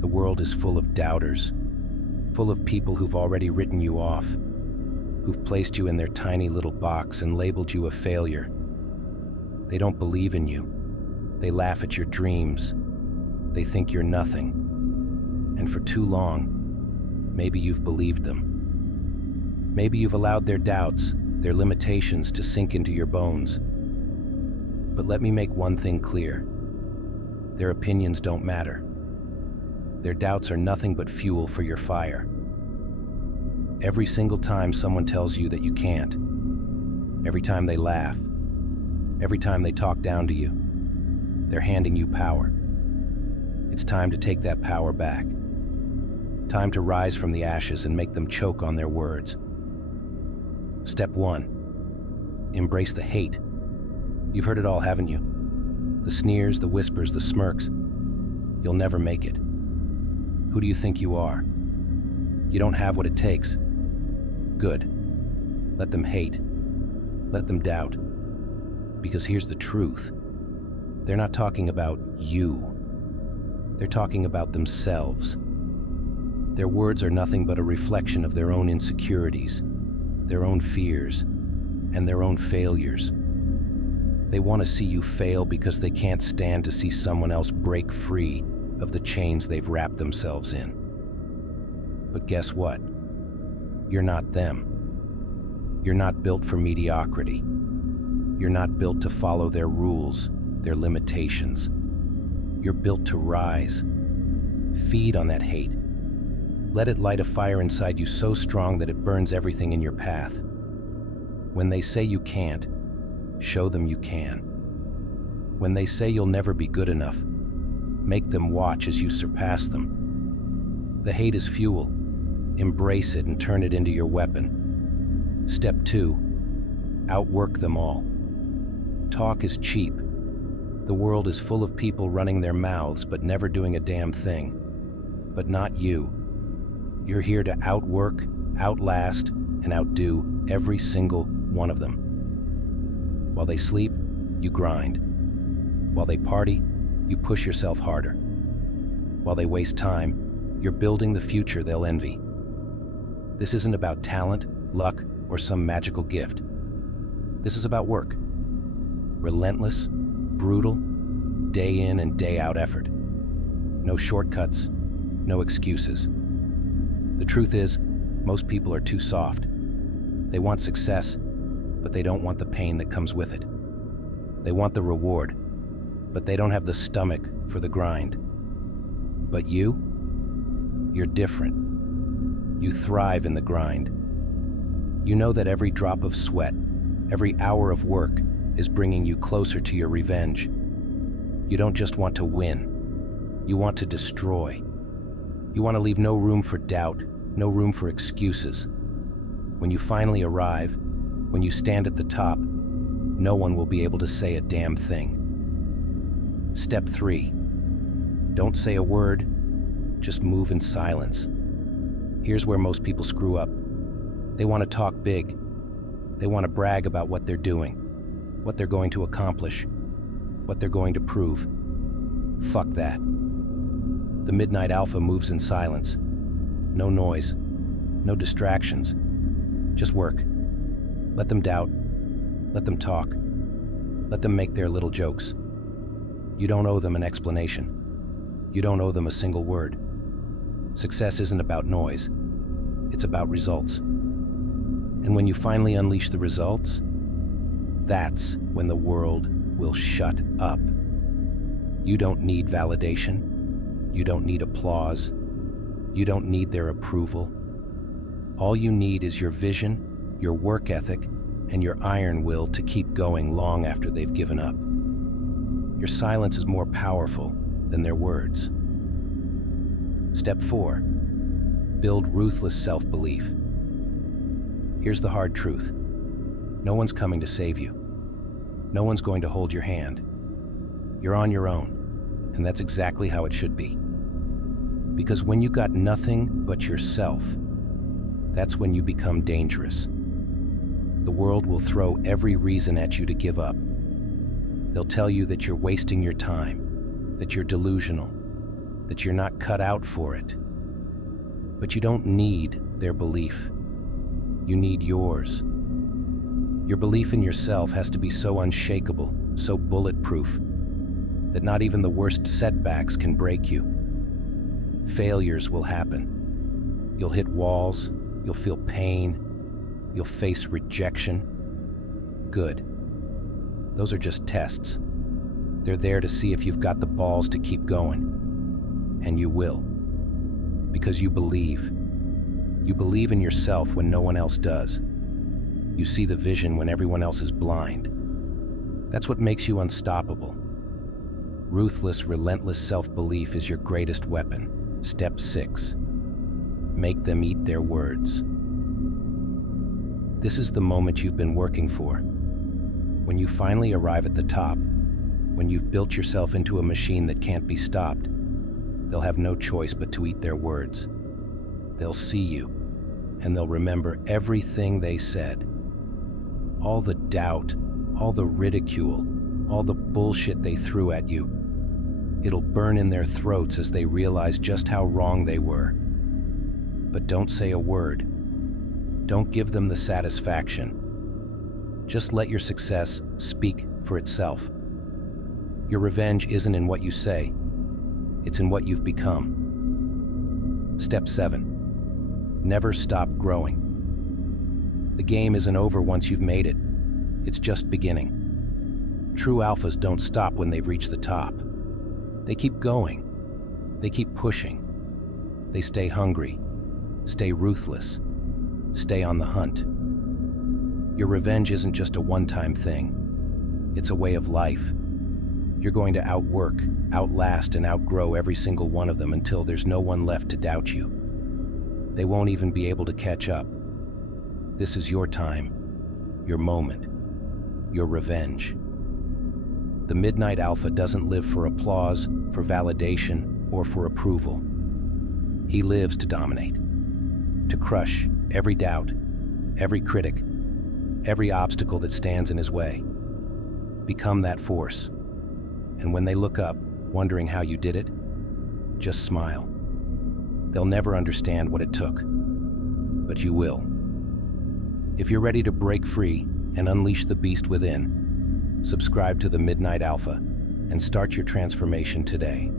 The world is full of doubters, full of people who've already written you off, who've placed you in their tiny little box and labeled you a failure. They don't believe in you. They laugh at your dreams. They think you're nothing. And for too long, maybe you've believed them. Maybe you've allowed their doubts, their limitations to sink into your bones. But let me make one thing clear. Their opinions don't matter. Their doubts are nothing but fuel for your fire. Every single time someone tells you that you can't, every time they laugh, every time they talk down to you, they're handing you power. It's time to take that power back. Time to rise from the ashes and make them choke on their words. Step 1. Embrace the hate. You've heard it all, haven't you? The sneers, the whispers, the smirks. You'll never make it. Who do you think you are? You don't have what it takes. Good. Let them hate. Let them doubt. Because here's the truth. They're not talking about you. They're talking about themselves. Their words are nothing but a reflection of their own insecurities, their own fears, and their own failures. They want to see you fail because they can't stand to see someone else break free of the chains they've wrapped themselves in. But guess what? You're not them. You're not built for mediocrity. You're not built to follow their rules, their limitations. You're built to rise. Feed on that hate. Let it light a fire inside you so strong that it burns everything in your path. When they say you can't, show them you can. When they say you'll never be good enough, make them watch as you surpass them. The hate is fuel. Embrace it and turn it into your weapon. Step 2. Outwork them all. Talk is cheap. The world is full of people running their mouths but never doing a damn thing. But not you. You're here to outwork, outlast, and outdo every single one of them. While they sleep, you grind. While they party, you push yourself harder. While they waste time, you're building the future they'll envy. This isn't about talent, luck, or some magical gift. This is about work. Relentless, brutal, day in and day out effort. No shortcuts, no excuses. The truth is, most people are too soft. They want success, but they don't want the pain that comes with it. They want the reward, but they don't have the stomach for the grind. But you're different. You thrive in the grind. You know that every drop of sweat, every hour of work is bringing you closer to your revenge. You don't just want to win. You want to destroy. You want to leave no room for doubt, no room for excuses. When you finally arrive, when you stand at the top, no one will be able to say a damn thing. Step 3. Don't say a word, just move in silence. Here's where most people screw up. They want to talk big. They want to brag about what they're doing, what they're going to accomplish, what they're going to prove. Fuck that. The Midnight Alpha moves in silence. No noise, no distractions. Just work. Let them doubt. Let them talk. Let them make their little jokes. You don't owe them an explanation. You don't owe them a single word. Success isn't about noise. It's about results. And when you finally unleash the results, that's when the world will shut up. You don't need validation. You don't need applause. You don't need their approval. All you need is your vision, your work ethic, and your iron will to keep going long after they've given up. Your silence is more powerful than their words. Step 4. Build ruthless self-belief. Here's the hard truth. No one's coming to save you. No one's going to hold your hand. You're on your own, and that's exactly how it should be. Because when you got nothing but yourself, that's when you become dangerous. The world will throw every reason at you to give up. They'll tell you that you're wasting your time, that you're delusional, that you're not cut out for it. But you don't need their belief. You need yours. Your belief in yourself has to be so unshakable, so bulletproof, that not even the worst setbacks can break you. Failures will happen. You'll hit walls, you'll feel pain, you'll face rejection. Good. Those are just tests. They're there to see if you've got the balls to keep going. And you will. Because you believe. You believe in yourself when no one else does. You see the vision when everyone else is blind. That's what makes you unstoppable. Ruthless, relentless self-belief is your greatest weapon. Step 6. Make them eat their words. This is the moment you've been working for. When you finally arrive at the top, when you've built yourself into a machine that can't be stopped, they'll have no choice but to eat their words. They'll see you, and they'll remember everything they said. All the doubt, all the ridicule, all the bullshit they threw at you. It'll burn in their throats as they realize just how wrong they were. But don't say a word. Don't give them the satisfaction. Just let your success speak for itself. Your revenge isn't in what you say, it's in what you've become. Step 7. Never stop growing. The game isn't over once you've made it. It's just beginning. True alphas don't stop when they've reached the top. They keep going. They keep pushing. They stay hungry, stay ruthless, stay on the hunt. Your revenge isn't just a one-time thing. It's a way of life. You're going to outwork, outlast, and outgrow every single one of them until there's no one left to doubt you. They won't even be able to catch up. This is your time, your moment, your revenge. The Midnight Alpha doesn't live for applause, for validation, or for approval. He lives to dominate, to crush every doubt, every critic, every obstacle that stands in his way. Become that force. And when they look up, wondering how you did it, just smile. They'll never understand what it took, but you will. If you're ready to break free and unleash the beast within, subscribe to the Midnight Alpha and start your transformation today.